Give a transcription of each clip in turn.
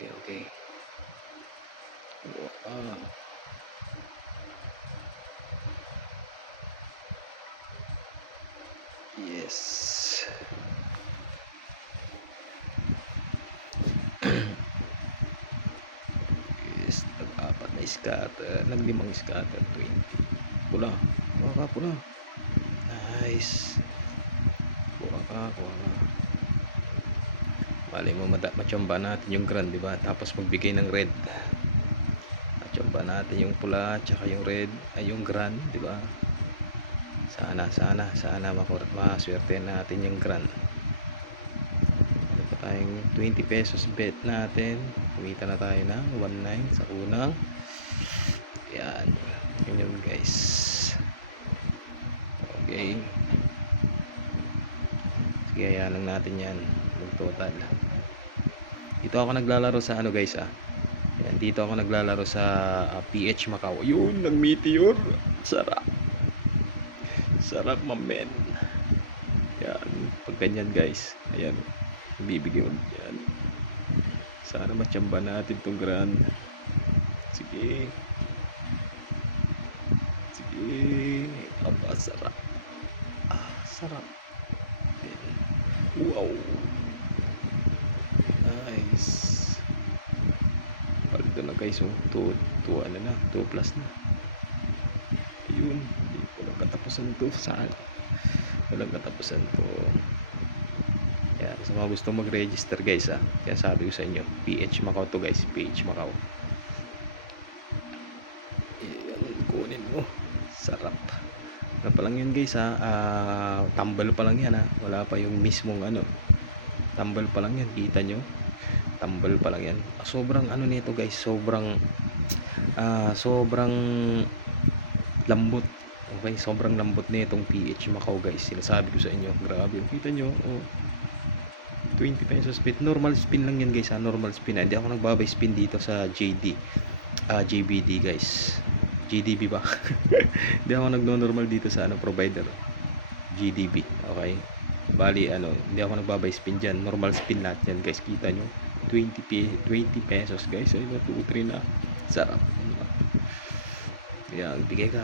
Okay. Ah, yes. Yes, nag-apat na scatter, naglimang scatter, 20. Pula, kuha ka, pula. Nice. Kuha ka. Malay mo, machamba natin yung grand, diba? Tapos magbigay ng red. Machamba natin yung pula, tsaka yung red, ay yung grand, diba? Sana maswerte natin yung grand. Ito pa tayong 20 pesos bet natin. Kumita na tayo ng 1.9 sa unang. Yan. Yun guys. Okay. Sige, ayan lang natin yan. Mag-total. Dito ako naglalaro sa ano guys Yan, dito ako naglalaro sa PH Macau. Yun, nag-meteor. Sarap. Sarap, mamen. Yan, pag ganyan guys. Ayan. Bibigyan mo yan. Sana machamba natin tong grand. Sige. Aba, sarap. Sarap. Wow. Nice. Palito na guys. 2 plus na. Ayun. Walang katapusan to. Saan? Walang katapusan to. Kaya sa mga gusto mag-register guys kaya sabi ko sa inyo, PH Macau to guys. PH Macau. Ayan, kunin mo. Sarap. Ano pa lang yun guys tambal pa lang yan wala pa yung mismong tambal pa lang yan, kita nyo, tambal pa lang yan. Sobrang nito guys, sobrang lambot. Okay, sobrang lambot na itong PH Macau guys, sinasabi ko sa inyo. Grabe, kita nyo 20 pesos spin, normal spin lang yan guys normal spin hindi ako nagbabay spin dito sa JBD guys. GDB ba? Hindi ako nagno-normal dito sa provider. GDB. Okay. Bali hindi ako nagbabay spin diyan. Normal spin lahat yan, guys. Kita nyo. 20 pesos, guys. Ay, 2 3 na. Sarap. Yan, bigay ka.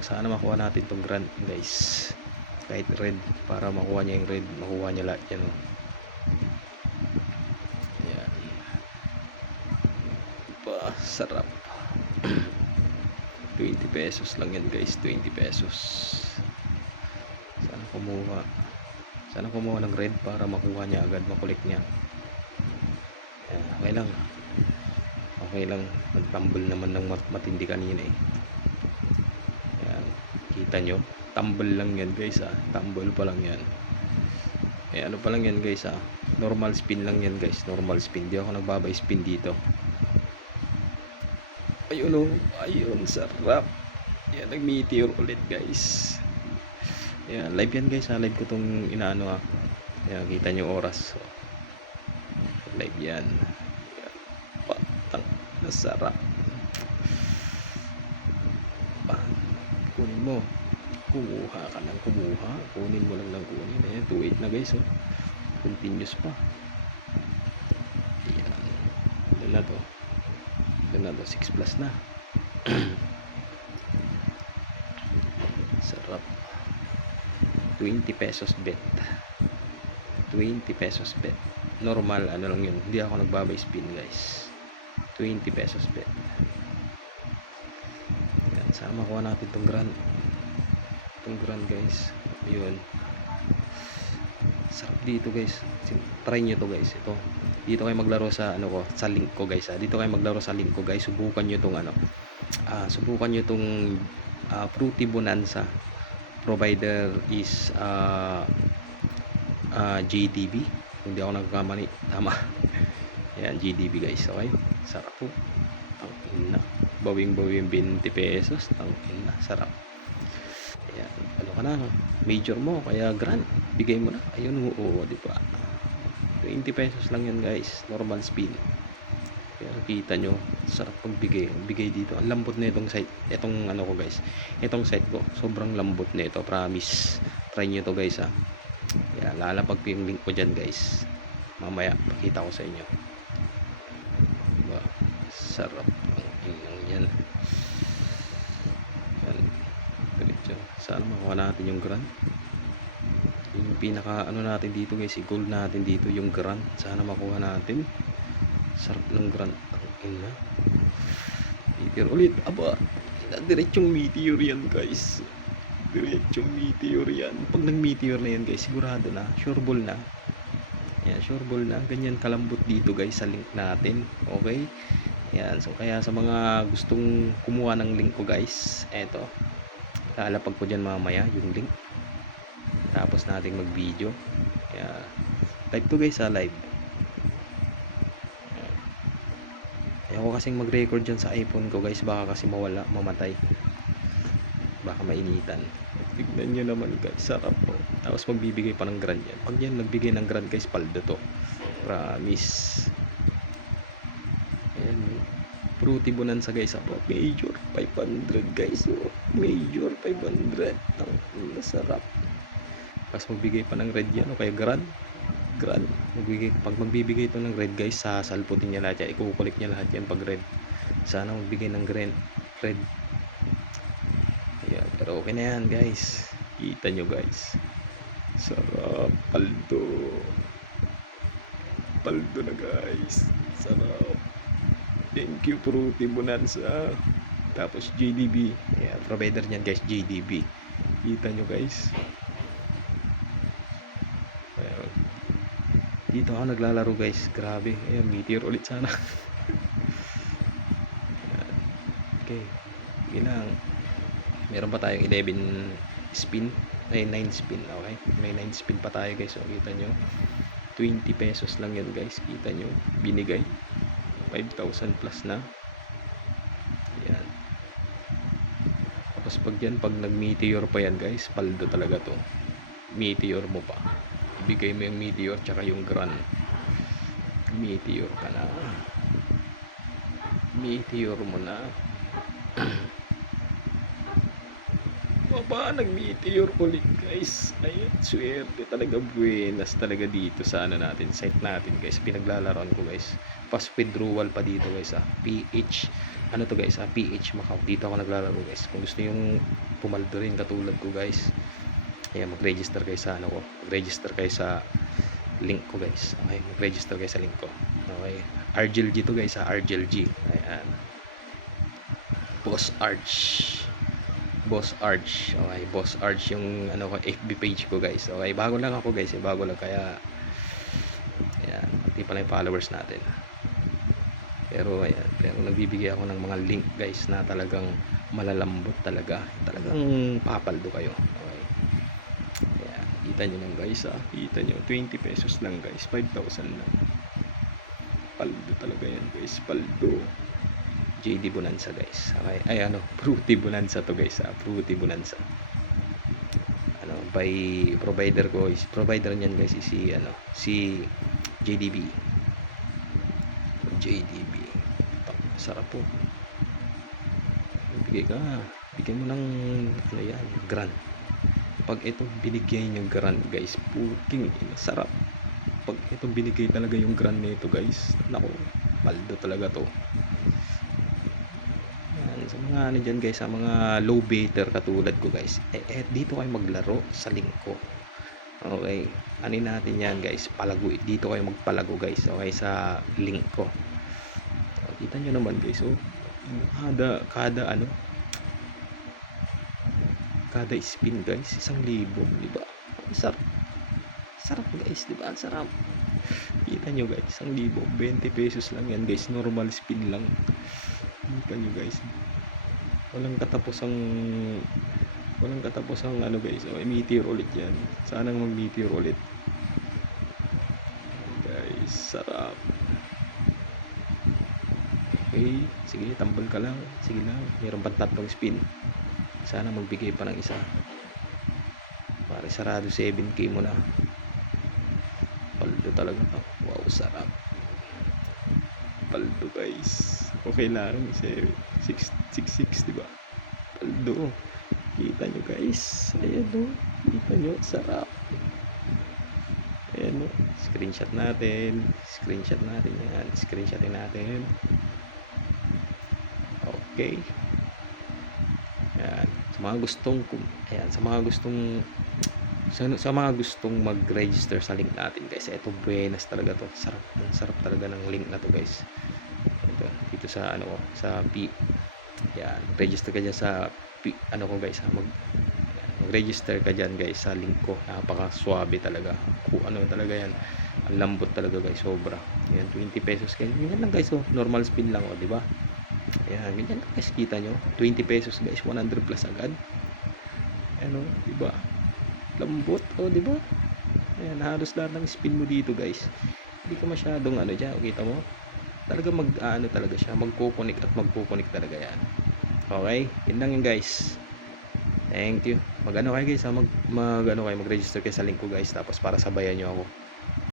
Sana makuha natin tong grand, guys. Kahit red para makuha niya yung red, makuha niya lahat yan. Yan. Pa, sarap. 20 pesos lang yan guys, 20 pesos. Sana kumuha ng red para makuha niya agad, makulik niya. Okay lang nagtumble naman ng matindi kanina Yan, kita nyo, tumble lang yan guys tumble pa lang yan. Ano pa lang yan guys normal spin lang yan guys, normal spin. Di ako nagbabay spin dito. Ayun, sarap. Yan, nag-meteor ulit guys. Yan, live yan guys live ko tong inaano Yan, kita nyo oras. Live yan. Patang, nasarap. Kunin mo. Kumuha ka ng kumuha. Kunin mo lang ng kunin. Ayan, 2.8 na guys Continuous pa. Yan. Ilan na to 6 plus na. Sarap. 20 pesos bet. 20 pesos bet. Normal lang yun. Hindi ako nagbabay spin guys. 20 pesos bet. Yan, sana makuha natin tong grand guys. Ayun. Sarap dito guys. Try nyo to guys. Ito. Dito kayo maglaro sa sa link ko guys Dito kayo maglaro sa link ko guys. Subukan nyo tong Fruity Bonanza. Provider is JDB. Hindi ako nagkamali. Tama. Ayan, JDB guys. Okay. Sarap po. Tangin na. Bawing 20 pesos. Tangin na. Sarap. Ayan. Ka na. Major mo. Kaya grand. Bigay mo na. Ayun. Oo. Diba? 20 pesos lang yan guys. Normal spin. Kaya kita nyo. Sarap pagbigay. Bigay dito. Ang lambot na itong site. Itong ko guys. Itong site ko. Sobrang lambot na ito. Promise. Try nyo to guys Yan. Lalapag ko yung link ko dyan guys. Mamaya. Pakita ko sa inyo. Sarap ang inang yan. Yan. Diretso. Sana makuha natin yung grand. Yung pinaka ano natin dito guys, i-goal natin dito yung grand. Sana makuha natin. Sarap ng grand. Ang ina. Meteor ulit. Aba. Diretsong meteor yan guys. Diretsong meteor yan. Pag nag-meteor na yan guys, sigurado na. Sure ball na. Yan, sure ball na. Ganyan kalambot dito guys sa link natin. Okay? Yan. So kaya sa mga gustong kumuha ng link ko guys, eto. Lalapag ko dyan mamaya yung link. Tapos nating mag-video. Kaya live to guys, live. Ayoko kasing mag-record dyan sa iPhone ko guys, baka kasi mawala, mamatay, baka mainitan. Tignan nyo naman guys, sarap po. Tapos magbibigay pa ng grand yan. Pag yan nagbigay ng grand guys, paldo to, promise. Ayan, fruity bonanza guys, apa major 500 guys, oh. Major 500, ang masarap. Tapos magbigay pa ng red yan, o kaya grand. Pag magbibigay ito ng red guys, sasalputin niya lahat yan, ikukulik niya lahat yan pag red. Sana magbigay ng red. Ayan, pero okay na yan guys, kita nyo guys, sarap. Paldo na guys, sarap. Thank you fruity bonanza. Tapos JDB, yeah, provider niyan guys, JDB. Kita nyo guys. Ayan. Dito ako naglalaro guys, grabe. Ayan, meteor ulit sana. Okay, bilang meron pa tayong 11 spin, ay 9 spin. Okay, may 9 spin pa tayo guys. So kita nyo, 20 pesos lang yan guys. Kita nyo, binigay 5,000 plus na. Ayan. Tapos pag yan, pag nag meteor pa yan guys, paldo talaga to. Meteor mo pa, ibigay mo yung meteor tsaka yung grand. Meteor ka na, meteor mo na. Baba, nag-meteor ulit guys. Ayan, swerte talaga, buenas talaga dito sa ano natin, site natin guys. Pinaglalaroan ko guys, fast withdrawal pa dito guys, PH, ano to guys, PH Macau. Dito ako naglalaro guys. Kung gusto yung pumaldo rin katulad ko guys, ayan, mag-register kayo sa ano ko, mag-register kayo sa link ko guys. Okay, mag-register kayo sa link ko. Okay, RGLG to guys, RGLG. Ayan, Boss Arch. Okay, Boss Arch yung ano ko, FB page ko guys. Okay, bago lang ako guys, bago lang, kaya ayan, pati pala yung followers natin. Pero ayan, pero nagbibigay ako ng mga link guys na talagang malalambot talaga. Talagang papaldo kayo. Okay. Ayan, kita nyo lang guys, kita nyo, 20 pesos lang guys, 5,000 lang. Paldo talaga yan guys, paldo. JD Bonanza guys. Okay, ay ano, Fruity Bonanza to guys, Fruity Bonanza. Ano, by provider ko is, provider niyan guys is si ano, si JDB. Sarap po. Bigyan mo ng ano yan, grand. Pag ito binigyan yung grand guys, puking sarap. Pag ito binigay talaga yung grand nito guys, nako, paldo talaga to. Sa mga ano dyan guys, sa mga low baiter katulad ko guys, dito kayo maglaro sa link ko. Okay, ano natin yan guys, palago. Dito kayo magpalago guys, okay, sa link ko. Kita nyo naman guys, kada ano, kada spin guys, 1,000, diba? Sarap guys, diba? Sarap. Kita nyo guys, 1,000, 20 pesos lang yan guys, normal spin lang. Kita nyo guys, walang katapusang ano guys. Meteor ulit yan, sana mag-meteor ulit guys. Sarap. Okay, sige, tambal ka lang, sige lang, meron pa 3 spin, sana magbigay pa ng isa para sarado 7k mo na. Paldo talaga. Wow, sarap. Paldo guys, okay lang, 666 diba? Paldo, kita nyo guys. Ayan o, kita nyo, sarap. Ayan o, screenshot natin yan, screenshotin natin. Okay? Ayan. Sa mga gustong sa mga gustong mag-register sa link natin guys, ito buenas talaga to. Sarap talaga ng link na to guys. Ito, dito sa ano ko, sa yan, register ka dyan sa ano ko guys, mag-register ka dyan guys sa link ko. Napaka swabe talaga. Ano talaga yan. Ang lambot talaga guys, sobra. Yan, 20 pesos kayo. Ganyan lang guys, oh. Normal spin lang, oh, di ba? Ayan, ganyan lang guys, kita nyo. 20 pesos guys, 100 plus agad. Ano, di ba? Lambot, oh, di ba? Ayan, halos lahat ng spin mo dito guys. Hindi ka masyadong ano dyan, kita mo? Talaga ano talaga siya, magkukunik at magkukunik talaga yan. Okay, yun lang yun guys. Thank you. Mag-ano kayo guys, mag-ano kayo, mag-register kayo sa link ko guys, tapos para sabayan nyo ako.